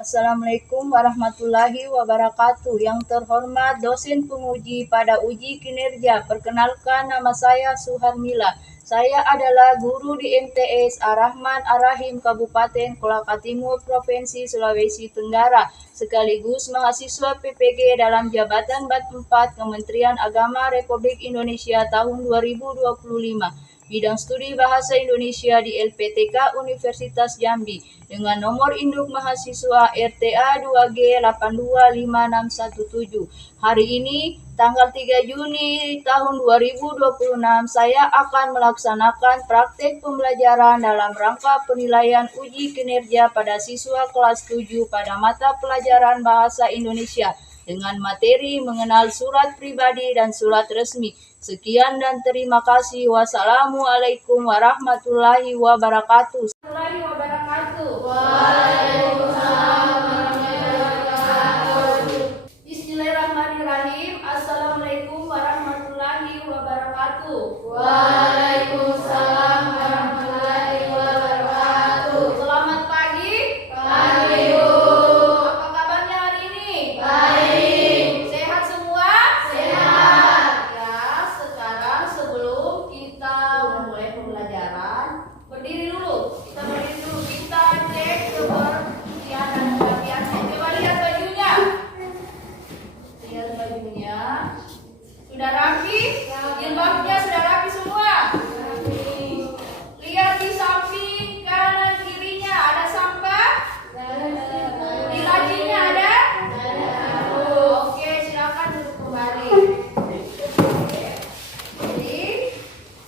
Assalamualaikum warahmatullahi wabarakatuh. Yang terhormat dosen penguji pada uji kinerja, perkenalkan nama saya Suharmila. Saya adalah guru di MTS Ar-Rahman Ar-Rahim Kabupaten Kolaka Timur, Provinsi Sulawesi Tenggara, sekaligus mahasiswa PPG dalam jabatan BAT 4 Kementerian Agama Republik Indonesia tahun 2025. Bidang studi Bahasa Indonesia di LPTK Universitas Jambi dengan nomor induk mahasiswa RTA 2G825617. Hari ini tanggal 3 Juni tahun 2026 saya akan melaksanakan praktek pembelajaran dalam rangka penilaian uji kinerja pada siswa kelas 7 pada mata pelajaran Bahasa Indonesia dengan materi mengenal surat pribadi dan surat resmi. Sekian dan terima kasih. Wassalamualaikum warahmatullahi wabarakatuh. Waalaikumsalam warahmatullahi wabarakatuh. Bismillahirrahmanirrahim. Assalamualaikum warahmatullahi wabarakatuh. Waalaikumsalam warahmatullahi wabarakatuh. Selamat pagi. Pagi, Bu. Apa kabarnya hari ini? Baik. Sehat semua? Sehat. Ya, sekarang sebelum kita memulai pembelajaran, berdiri dulu. Kita cek kebersihan dan kebahagiaan. Coba lihat bajunya. Lihat bajunya. Sudah rapi? Jilbabnya sudah rapi semua? Lihat di samping kanan kirinya ada sampah? Di lacinya ada? Oke, silakan duduk kembali. Jadi,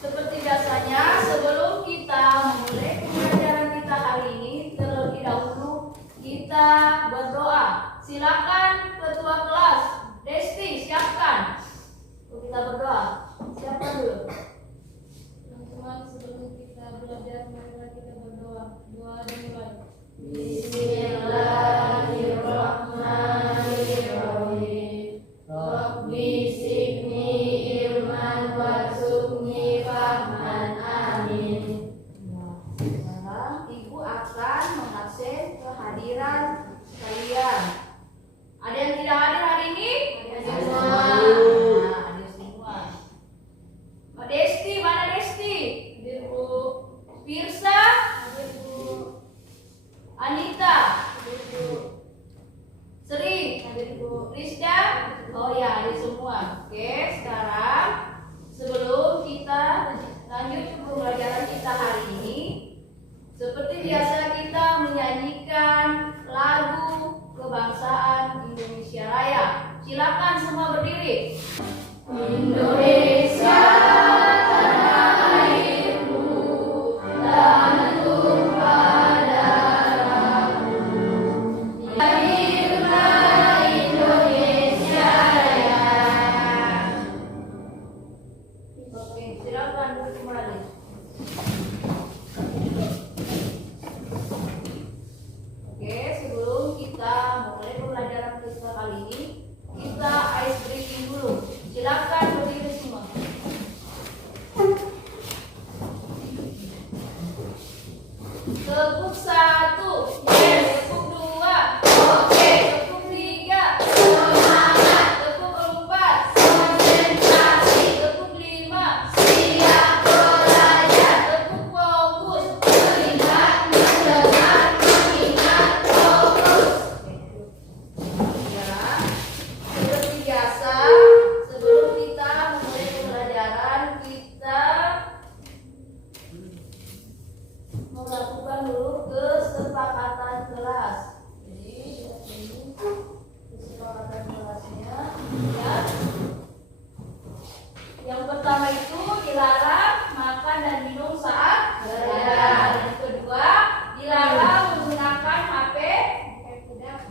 seperti biasanya, sebelum kita memulai pembelajaran kita hari ini, terlebih dahulu kita berdoa. Silakan ketua kelas, Desti, siapkan. Kita berdoa. Siapkan dulu. Teman-teman, sebelum kita belajar, mari kita berdoa. Doa dimulai. Bismillahirrahmanirrahim. Rabbi zidni ilman warzuqni fahman. Amin. Sekarang Ibu akan mengabsen kehadiran kalian. Ada yang tidak hadir hari ini? Hadir semua. Nah, hadir semua. Mbak Desti, mana Desti? Hadir, Bu. Pirsa, Hadir, Bu. Anita, Hadir, Bu. Sri, Hadir, Bu. Rizda. Oh ya, hadir semua. Oke, sekarang sebelum kita lanjut ke pembelajaran kita hari ini, seperti biasa kita menyanyikan lagu kebangsaan Indonesia Raya. Silakan semua berdiri. Indonesia tanah airmu, tanah tumpah darahmu. Lahirlah Indonesia Raya. Oke, silakan duduk kembali. Oke, sebelum kita mulai pembelajaran kita kali ini, kita ice breaking dulu. Silakan berdiri semua. Tepuk 1. Yes. Tepuk 2. Oke. Tepuk 3. Semangat. Tepuk 4. Konsentrasi. Tepuk 5. Siap belajar. Tepuk fokus. Melihat, mendengar, mengingat, fokus. Ya, seperti biasa, sebelum kita memulai pembelajaran, kita melakukan dulu kesepakatan kelas. Jadi, ini kesepakatan kelasnya. Ya. Yang pertama itu dilarang makan dan minum saat belajar. Yang kedua, dilarang menggunakan HP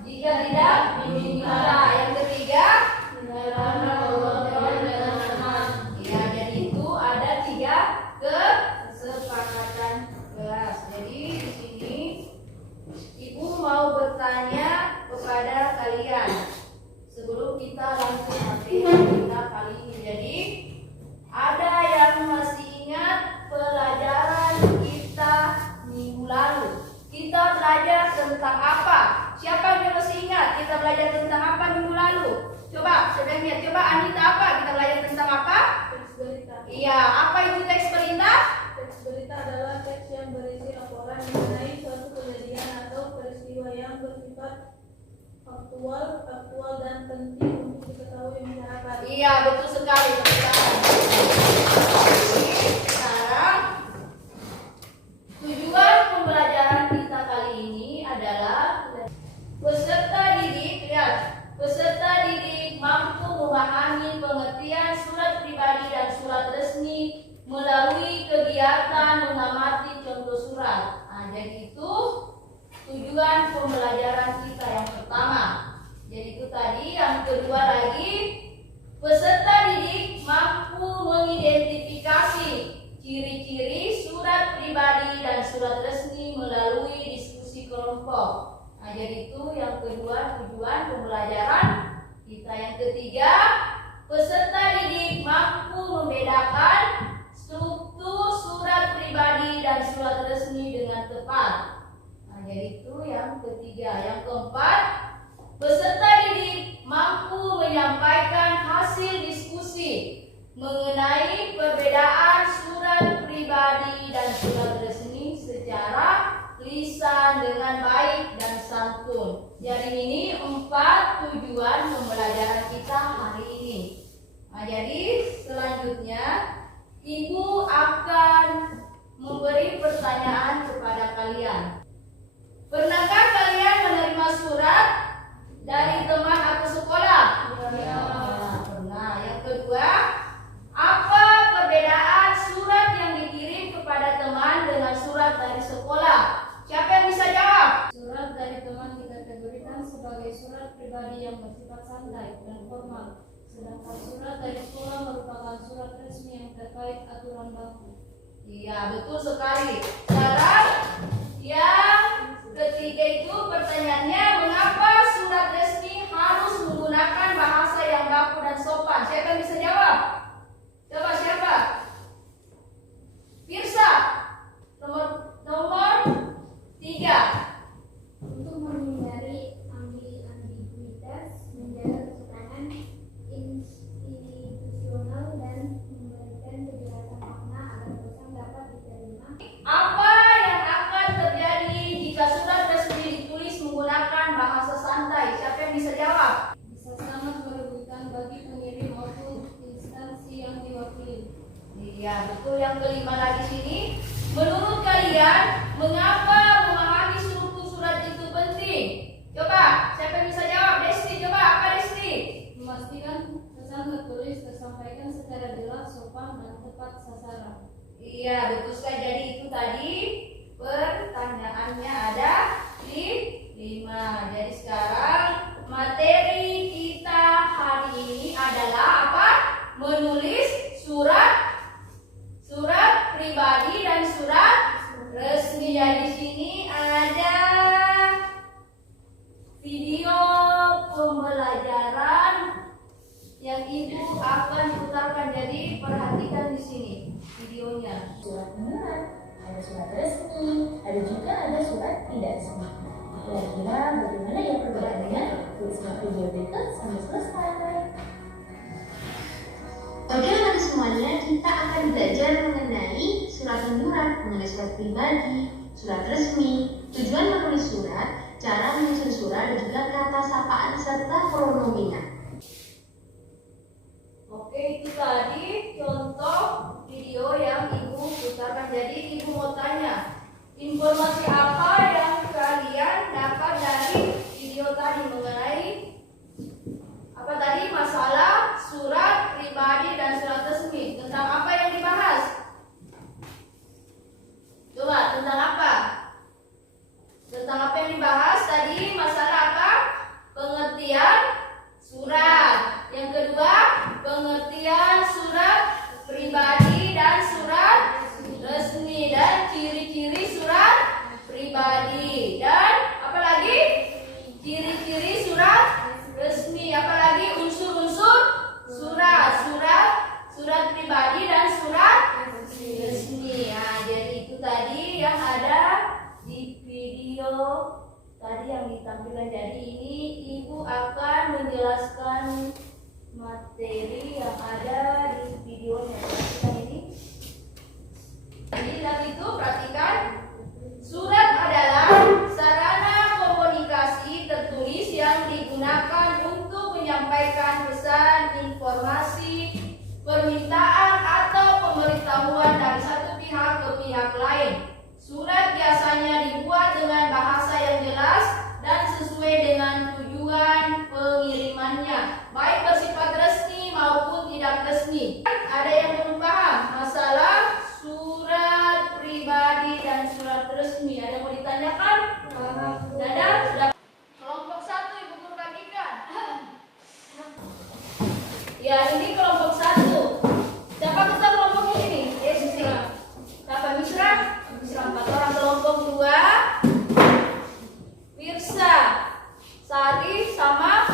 jika tidak diminta. Yang ketiga, dilarang berhubungan dengan teman. Ya, jadi itu ada 3 kesepakatan kelas. Jadi di sini Ibu mau bertanya kepada kalian sebelum kita langsung materi kita kali ini. Jadi ada yang masih ingat pelajaran kita minggu lalu? Kita belajar tentang apa? Siapa yang Coba Anita apa? Kita belajar tentang apa? Teks berita. Iya, apa itu teks perintah? Teks berita adalah teks yang berisi laporan mengenai suatu kejadian atau peristiwa yang bersifat aktual dan penting untuk diketahui masyarakat. Iya, betul sekali. Sekarang tujuan pembelajaran kita kali ini adalah peserta didik, lihat, peserta didik mampu memahami pengertian surat pribadi dan surat resmi melalui kegiatan mengamati contoh surat. Nah, jadi itu tujuan pembelajaran kita yang pertama. Jadi itu tadi, yang kedua lagi, peserta didik mampu mengidentifikasi ciri-ciri surat pribadi dan surat resmi melalui diskusi kelompok. Nah, jadi itu yang kedua tujuan pembelajaran kita. Yang ketiga, peserta didik mampu membedakan struktur surat pribadi dan surat resmi dengan tepat. Nah, jadi itu yang ketiga. Yang keempat, peserta didik mampu menyampaikan hasil diskusi mengenai perbedaan surat pribadi dan surat resmi secara lisan dengan baik dan santun. Jadi ini 4 tujuan pembelajaran kita hari ini. Nah, jadi selanjutnya Ibu akan memberi pertanyaan kepada kalian. Pernahkah kalian menerima surat dari teman atau sekolah? Ya. Pernah. Yang kedua, apa perbedaan surat yang dikirim kepada teman dengan surat dari sekolah? Siapa yang bisa jawab? Surat dari teman dikategorikan sebagai surat pribadi yang bersifat santai dan formal, sedangkan surat dari sekolah merupakan surat resmi yang terkait aturan baku. Iya, betul sekali. Sekarang yang ketiga itu pertanyaannya, mengapa surat resmi harus menggunakan bahasa yang baku dan sopan? Siapa yang bisa jawab? Coba siapa? Firsa. Nomor 3. Untuk menghindari ambiguitas, menjaga keterangan institusional dan memberikan kejelasan makna agar pesan dapat diterima. Apa yang akan terjadi jika surat resmi ditulis menggunakan bahasa santai? Siapa yang bisa jawab? Bisa sangat merugikan bagi pengirim maupun instansi yang diwakili. Iya, betul. Yang kelima lagi sini, menurut kalian mengapa memahami struktur surat itu penting? Coba, siapa yang bisa jawab? Desti, coba apa Desti? Memastikan pesan tertulis tersampaikan secara jelas, sopan, dan tepat sasaran. Iya, betul sekali. Jadi itu tadi pertanyaannya ada di 5. Jadi sekarang materi kita hari ini adalah apa? Menulis surat pribadi dan surat resmi. Jadi di sini ada video pembelajaran yang Ibu akan putarkan. Jadi perhatikan di sini videonya. Surat menyurat, ada surat resmi, ada surat tidak resmi. Kira-kira bagaimana ya perbedaannya? Yuk simak video berikut sampai selesai. Bagaimana semuanya, kita akan belajar mengenai surat menyurat, mengenai surat pribadi, surat resmi, tujuan menulis surat, cara menyusun surat, dan juga kata sapaan serta pronominya. Oke, itu tadi contoh video yang Ibu putarkan. Jadi Ibu mau tanya, informasi apa yang kalian dapat dari video tadi mengenai apa tadi, masalah surat pribadi dan surat resmi? Tentang apa yang dibahas? Coba, tentang apa? Tentang apa yang dibahas tadi? Masalah apa? Pengertian surat. Yang kedua, pengertian surat pribadi dan surat resmi, dan ciri-ciri surat pribadi, dan apa lagi? Ciri-ciri surat resmi. Apalagi unsur-unsur surat pribadi dan surat resmi. Nah, jadi itu tadi yang ada di video tadi yang ditampilkan. Jadi ini Ibu akan menjelaskan materi permintaan atau pemberitahuan dari satu pihak ke pihak lain. Surat biasanya dibuat dengan bahasa yang jelas dan sesuai dengan tujuan pengirimannya, baik bersifat resmi maupun tidak resmi. Ada yang belum paham masalah surat pribadi dan surat resmi? Ada yang mau ditanyakan? Dadah, sudah. Kelompok 1 Ibu Guru bagikan. Ya, ini kelompok 1. Siapa ketua kelompok ini? Sisi. Siapa Misra? Misra 4 orang. Kelompok 2 Firsa, Sari sama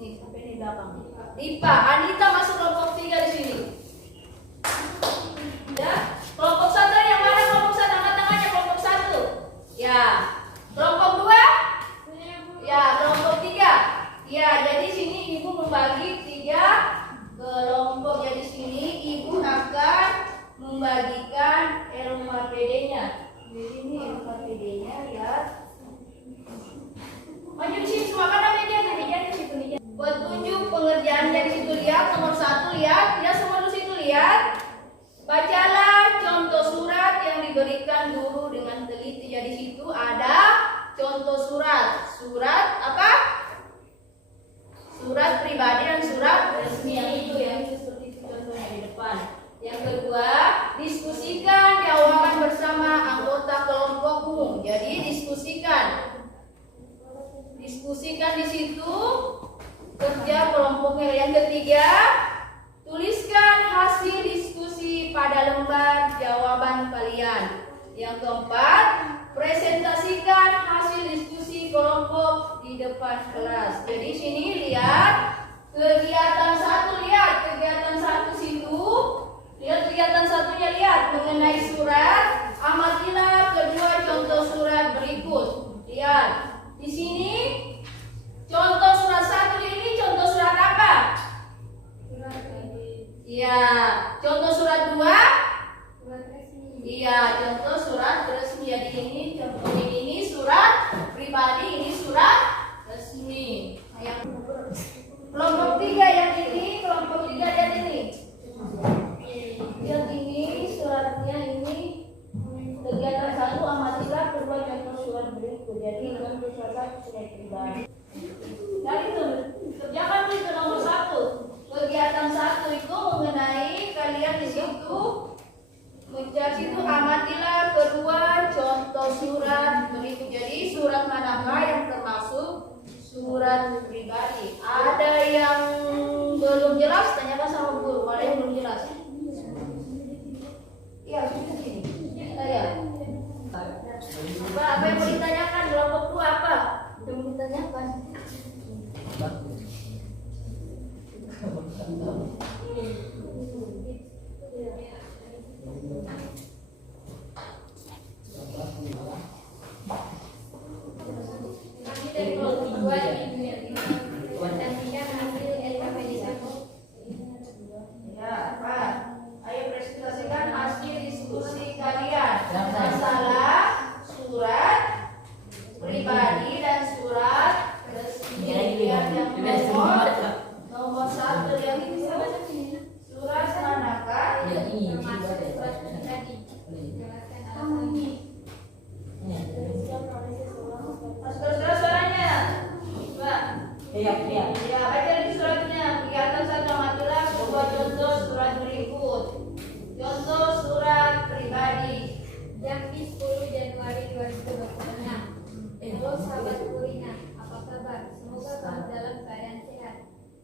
ini sampai di belakang. Dipa, Anita masuk kelompok 3 di sini. Ya, kelompok 1 yang mana kelompok 1? Angkat tangannya kelompok 1. Ya. Kelompok 2? Ya, kelompok 3. Ya, jadi sini Ibu membagi 3 kelompok. Jadi sini Ibu akan membagikan LKPD-nya. Jadi ini LKPD-nya ya. Maju di sini semua kan ada meja di situ meja. Petunjuk pengerjaannya di situ lihat, nomor 1 lihat, ya semua di situ lihat. Bacalah contoh surat yang diberikan guru dengan teliti. Jadi situ ada contoh surat. Surat apa? Surat pribadi dan surat resmi yang itu seperti itu contohnya di depan. Yang kedua, diskusikan jawaban bersama anggota kelompokmu. Jadi diskusikan di situ kerja kelompoknya. Yang ketiga, tuliskan hasil diskusi pada lembar jawaban kalian. Yang keempat, presentasikan hasil diskusi kelompok di depan kelas. Jadi sini lihat kegiatan 1, lihat kegiatan 1 situ. Lihat kegiatan 1-nya, lihat mengenai surat. Amatilah kedua contoh surat berikut. Lihat di sini contoh surat 1 ini contoh surat apa? Iya, contoh surat 2? Iya, contoh surat resmi. Jadi ini contohnya ini surat pribadi, ini surat resmi. Yang kelompok 3 yang ini, kelompok 3 lihat ini. Lihat ini suratnya ini kegiatan 1 amatilah kedua contoh surat berikut. Jadi contoh surat 1 surat pribadi. Nah itu kerjakan itu nomor 1. Kegiatan 1 itu mengenai kalian di situ mencatat situ amatilah kedua contoh surat berikut. Jadi surat manakah yang termasuk surat pribadi? Ada yang belum jelas? Tanyakan sama guru. Ada yang belum jelas? Iya, sini. Ya. Apa yang mau ditanyakan? Kelompok 2 apa? Yang mau ditanyakan? Kami dari kelompok 2 menantikan hasil LKPD 1. Ya, Pak. Ayo presentasikan hasil diskusi kalian. Masalah surat pribadi dan surat resmi. Lihat yang nomor 1 yang ini surat manakah? Termasuk surat pribadi. Jelaskan alasannya. Saudara suaranya. Pak. Iya. Ya, baca di suratnya. Kegiatan 1 amatilah kedua contoh surat berikut. Contoh surat pribadi. Jambi 10 Januari 2026. Halo sahabat Purina, apa kabar? Semoga kamu dalam keadaan sehat.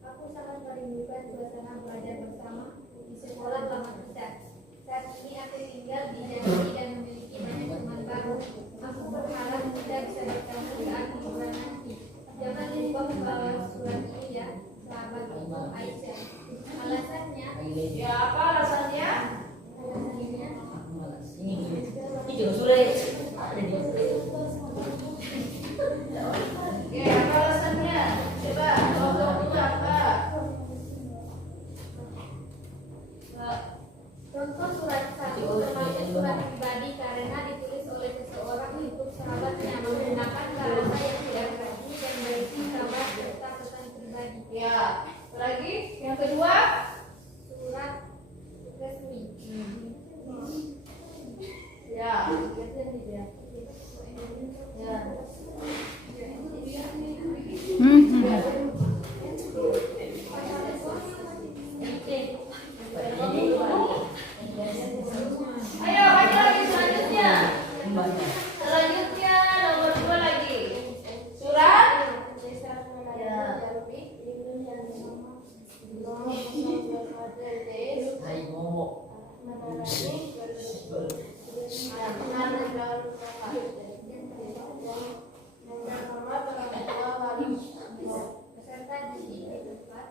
Aku sangat merindukan suasana belajar bersama di sekolah lama kita. Saat ini aku tinggal di Jambi dan memiliki banyak teman baru. Aku berharap kita bisa bertemu di akhir bulan nanti. Jangan lupa membawa surat ini ya, sahabat Ibu Aisyah. Alasannya? Ya, apa alasannya? Alasannya? Ini juga sulit. Ada di Ya, apa alasannya? Coba, kelompok 2 apa? Contoh surat 1 termasuk surat pribadi karena ditulis oleh seseorang untuk sahabatnya menggunakan bahasa yang tidak Ayo baca lagi selanjutnya. Selanjutnya nomor 2 lagi. Surat beserta didik ketupat.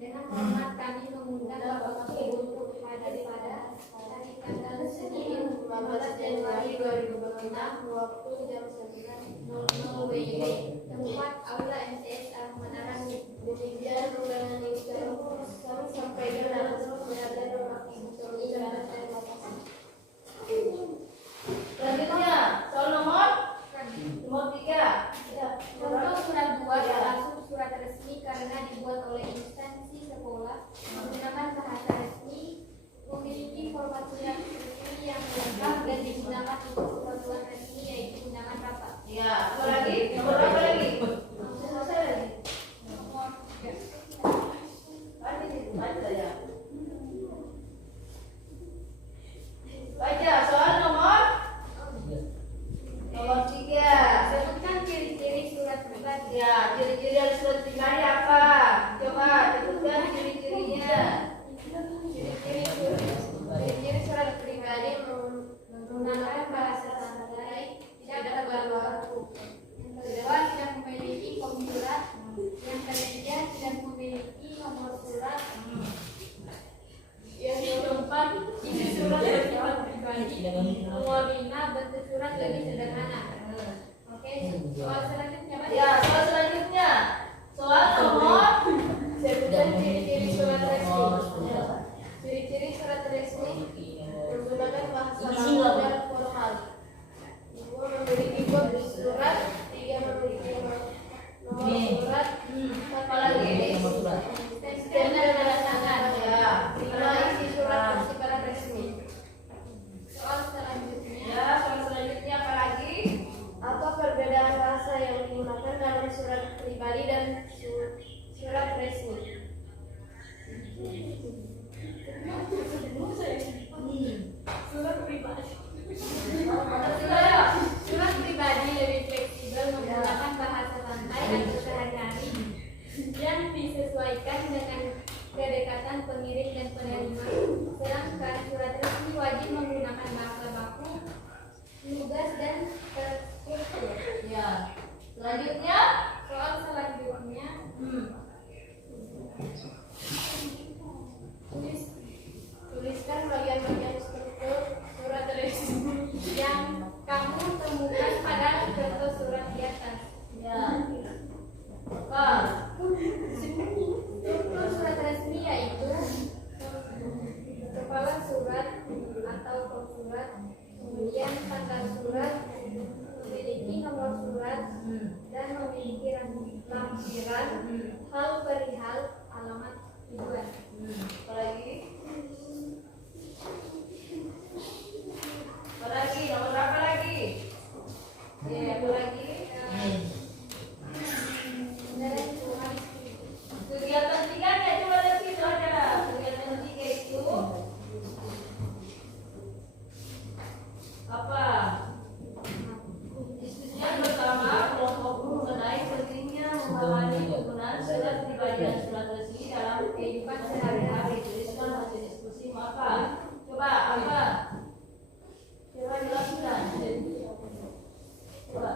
Dengan hormat kami mengundang Bapak Ibu untuk hadir pada hari tanggal Senin 15 Januari 2026 waktu jam 9.00 WIB, tempat Aula MTS Al-Manarani. Demikian undangan ini kami sampaikan dalam berada Bapak Ibu Tori dan terima kasih. selanjutnya soal nomor 3. Contoh surat 2 termasuk surat resmi karena dibuat oleh instansi sekolah menggunakan bahasa resmi, memiliki format surat resmi yang lengkap dan digunakan untuk keperluan resmi yaitu undangan rapat. Ya, apa lagi? Nomor berapa lagi? Selesai lagi. Baca soal nomor 3. Sebutkan ciri-ciri surat pribadi. Ya, ciri-ciri dari surat pribadi apa? Coba sebutkan ciri-cirinya. Ciri-ciri surat pribadi menggunakan bahasa santai, tidak terbalik. Yang kedua, tidak memiliki kopi surat. Yang ketiga, tidak memiliki nomor surat. Yang keempat, isi surat bersifat pribadi. Nomor 5, bentuk surat lebih sederhana. Oke, soal selanjutnya Pak. Ya, soal selanjutnya. Soal nomor Sebutkan ciri-ciri surat resmi. Ciri-ciri surat resmi menggunakan bahasa dan formal. 2, memiliki kopi surat. 3, memiliki nomor surat. apa lagi? Scan dan tanda tangan. Ya, 5, isi surat bersifat resmi. Soal selanjutnya. ya, soal selanjutnya apa lagi? Apa perbedaan bahasa yang digunakan dalam surat pribadi dan surat resmi? Surat pribadi. Surat pribadi lebih fleksibel menggunakan bahasa santai atau sehari-hari yang disesuaikan dengan kedekatan pengirim dan penerima. Sedangkan surat resmi wajib menggunakan bahasa baku, lugas dan terstruktur. Ya. Selanjutnya, Soal selanjutnya, tuliskan bagian-bagian struktur surat resmi yang kamu temukan pada contoh surat di atas. ya. Apa? Struktur surat resmi yaitu kepala surat atau kop surat, kemudian tanggal surat, memiliki nomor surat, dan memiliki lampiran, hal perihal, alamat tujuan. Apa lagi? Apa lagi? Nomor berapa lagi? Ya, apa lagi? Kegiatan 3-nya coba dari situ aja. Kegiatan 3 itu apa? Diskusinya bersama kelompok guru mengenai pentingnya memahami penggunaan surat pribadi dan surat resmi dalam kehidupan sehari-hari. Tuliskan hasil diskusi apa? Coba apa? Coba jelaskan. Coba.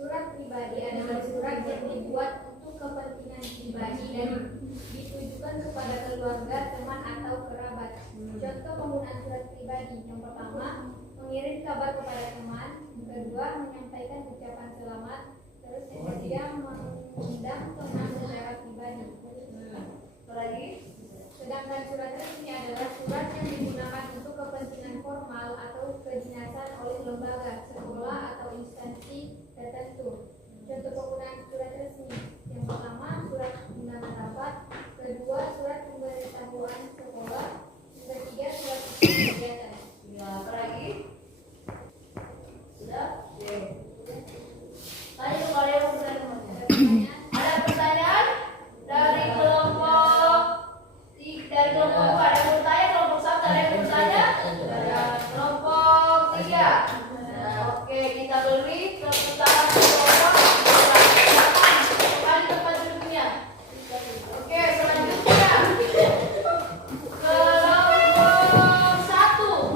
Surat pribadi adalah surat yang dibuat untuk kepentingan pribadi dan ditujukan kepada keluarga, teman atau kerabat. Contoh penggunaan surat pribadi: yang pertama, mengirim kabar kepada teman; yang kedua, menyampaikan ucapan selamat; terus yang ketiga, mengundang teman secara pribadi. Apa lagi? Sedangkan surat resmi adalah surat yang digunakan untuk kepentingan formal atau kedinasan oleh lembaga, sekolah atau instansi tertentu. Contoh penggunaan surat resmi: yang pertama, surat undangan rapat; kedua, surat pemberitahuan sekolah; yang ketiga, surat kegiatan. Ya, apa lagi? Sudah? Oke. beri tepuk tangan untuk silakan kembali tempat duduknya. Oke, selanjutnya kelompok 1.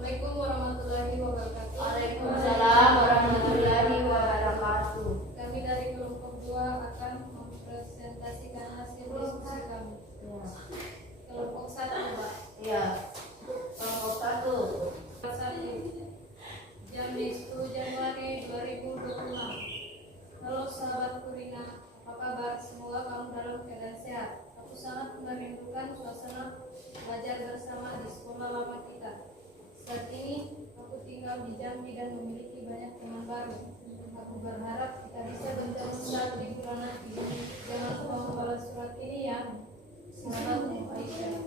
Assalamualaikum warahmatullahi wabarakatuh. Waalaikumsalam warahmatullahi wabarakatuh. Kami dari kelompok 2 akan mempresentasikan hasil diskusi kami. Kelompok 1, Pak. Ya. Kelompok 1. 1 Jamis 10 Januari 2026. Halo sahabat Kurina, apa kabar? Semoga kamu dalam keadaan sehat. Aku sangat merindukan suasana belajar bersama di sekolah lama kita. Saat ini aku tinggal di Jambi dan memiliki banyak teman baru. Aku berharap kita bisa bertemu saat liburan nanti. Jangan lupa membalas surat ini ya. Selamat Aisyah.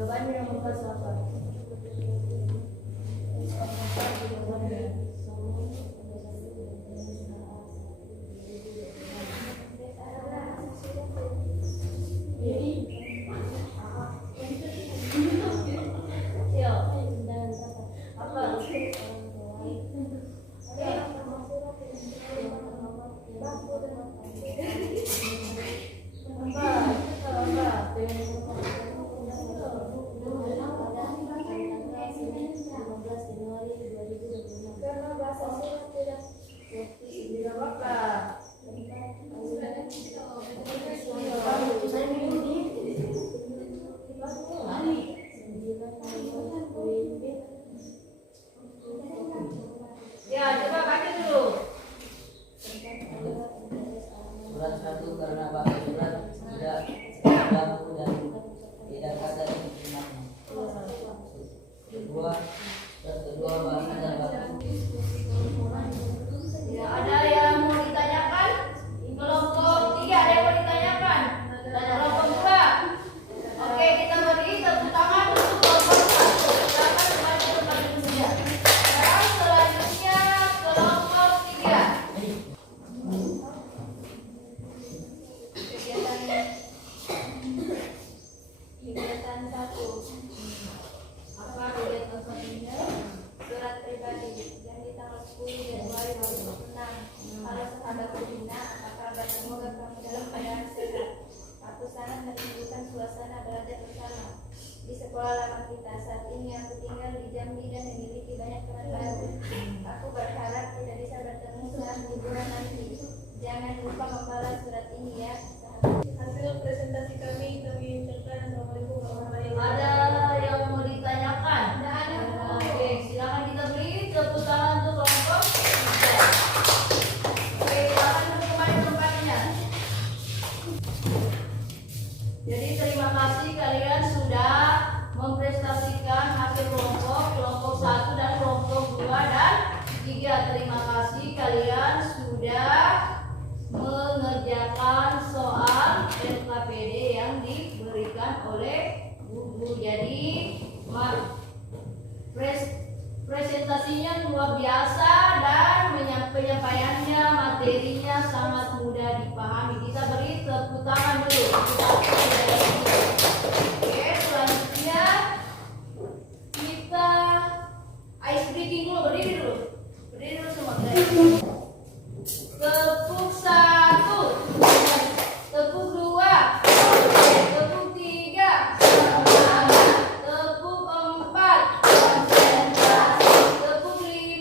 Jawabannya yang nomor berapa? Ya, coba baca dulu. Surat 1 karena baca surat tidak terganggu dan tidak kata yang diterima. Kedua bahasa dan baku. Ya, ada yang mau ditanyakan? Kelompok 3 ada yang mau ditanyakan? Dan kelompok 2. Oke, kita beri tepuk tangan untuk kelompok 1. Silakan kembali ke tempat duduknya. Sekarang selanjutnya kelompok 3. Kegiatan 1. Apa kegiatan satunya? Surat pribadi yang di tanggal 10 Januari 2006. Halo sahabat Kurina, apa kabar? Semoga kamu dalam keadaan sehat. Aku sangat merindukan suasana belajar bersama di sekolah lama kita. Saat ini aku tinggal di Jambi dan memiliki banyak teman baru. Aku berharap kita bisa bertemu saat liburan nanti. Jangan lupa membalas surat ini ya. Hasil presentasi kami ucapkan Assalamualaikum warahmatullahi wabarakatuh. Ada yang mau ditanyakan? Tidak ada. Oke, silakan kita beri tepuk tangan untuk kelompok 3. Oke, silakan duduk kembali tempatnya. Jadi terima kasih kalian sudah mempresentasikan hasil kelompok 1 dan kelompok 2 dan 3. Terima kasih kalian sudah mengerjakan soal LKPD yang diberikan oleh guru. Jadi presentasinya luar biasa dan penyampaiannya, materinya sangat mudah dipahami. Kita beri tepuk tangan dulu. Oke, selanjutnya kita ice breaking dulu. Berdiri dulu semua. Tepuk 1, tepuk 2, tepuk 3, tepuk 4, tepuk 5,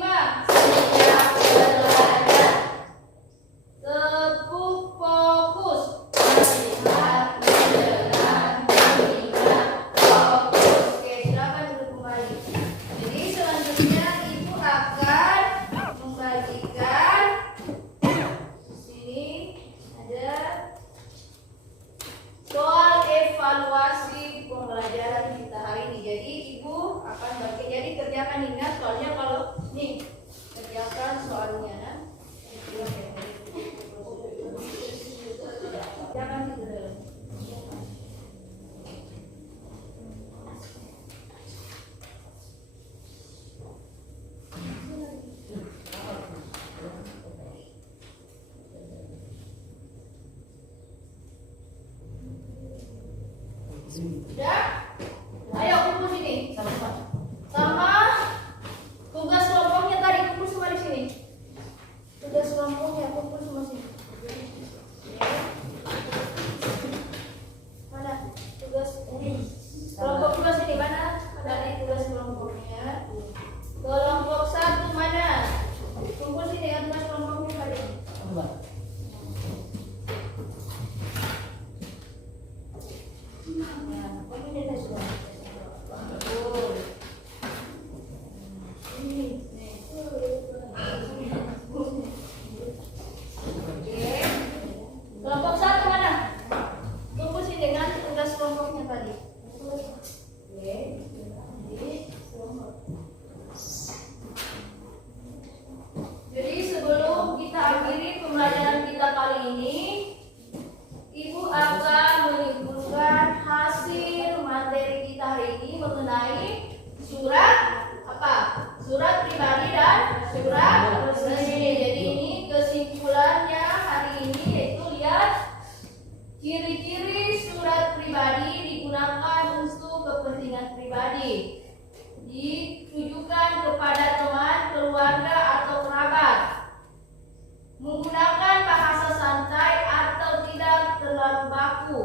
tepuk fokus. Oke, silakan duduk kembali. Jadi selanjutnya Ibu akan membagikan ada soal evaluasi pembelajaran kita hari ini. Jadi Ibu akan bagi. Jadi kerjakan, ingat soalnya kalau nih kerjakan soalnya. Jangan gitu dulu. Sudah? Ayo kumpul sini. Sama tugas kelompoknya tadi kumpul semua di sini. Tugas kelompoknya kumpul semua sini. Mana tugas ini? Kelompok tugas ini mana? Ada nih tugas kelompoknya. Kelompok 1 mana? Kumpul sini dengan tugas kelompoknya tadi. Kelompok 1 mana? Kumpul sini dengan tugas kelompoknya tadi. Jadi sebelum kita akhiri pembelajaran kita kali ini, Ibu akan menyimpulkan hasil materi kita hari ini mengenai surat apa? Surat pribadi dan surat resmi. Jadi ini kesimpulannya hari ini, yaitu lihat ciri-ciri surat pribadi digunakan untuk kepentingan pribadi, ditujukan kepada teman, keluarga, atau kerabat, menggunakan bahasa santai atau tidak terlalu baku,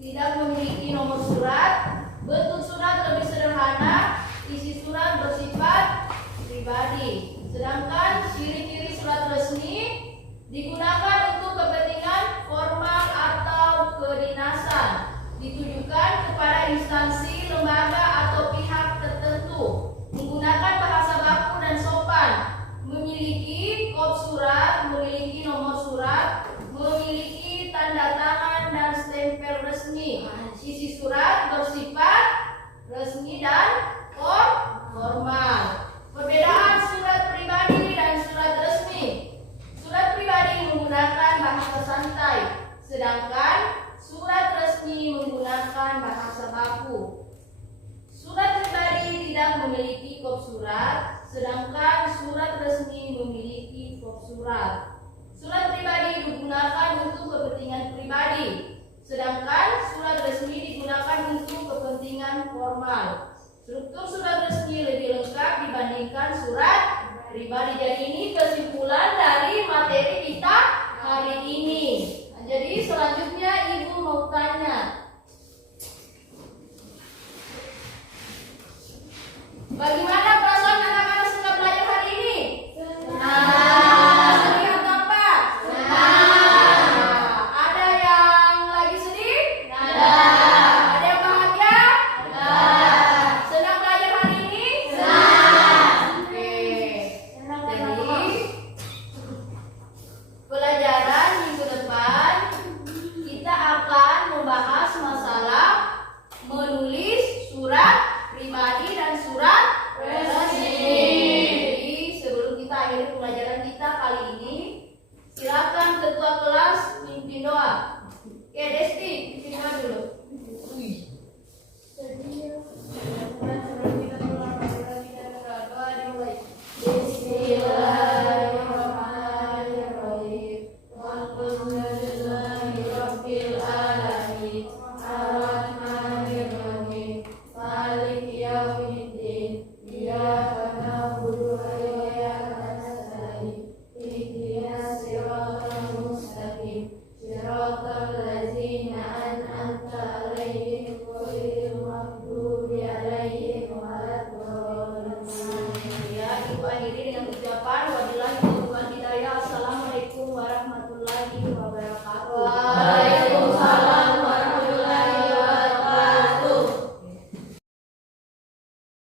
tidak memiliki nomor surat, bentuk surat lebih sederhana, isi surat bersifat pribadi. Sedangkan ciri-ciri surat resmi digunakan untuk kepentingan formal atau kedinasan, ditujukan kepada instansi, lembaga, atau pihak tertentu, menggunakan bahasa baku dan sopan, memiliki kop surat, memiliki nomor surat, memiliki tanda tangan dan stempel resmi. Isi surat bersifat resmi dan formal. Perbedaan surat pribadi dan surat resmi. Surat pribadi menggunakan bahasa santai, sedangkan surat resmi menggunakan bahasa baku. Surat pribadi tidak memiliki kop surat, sedangkan surat resmi memiliki kop surat. Surat pribadi digunakan untuk kepentingan pribadi, sedangkan surat resmi digunakan untuk kepentingan formal. Struktur surat resmi lebih lengkap dibandingkan surat pribadi. Jadi ini kesimpulan dari materi kita hari ini. Jadi selanjutnya Ibu mau tanya, bagaimana perasaan anak-anak setelah belajar hari ini? Sedih atau apa? Ada yang lagi sedih? Ada yang bahagia? Senang belajar hari ini? Oke. Jadi pelajaran minggu depan kita akan membahas masalah menulis surat pribadi dan surat resmi. Jadi sebelum kita akhiri pelajaran kita kali ini, silakan ketua kelas pimpin doa. Oke, Desti.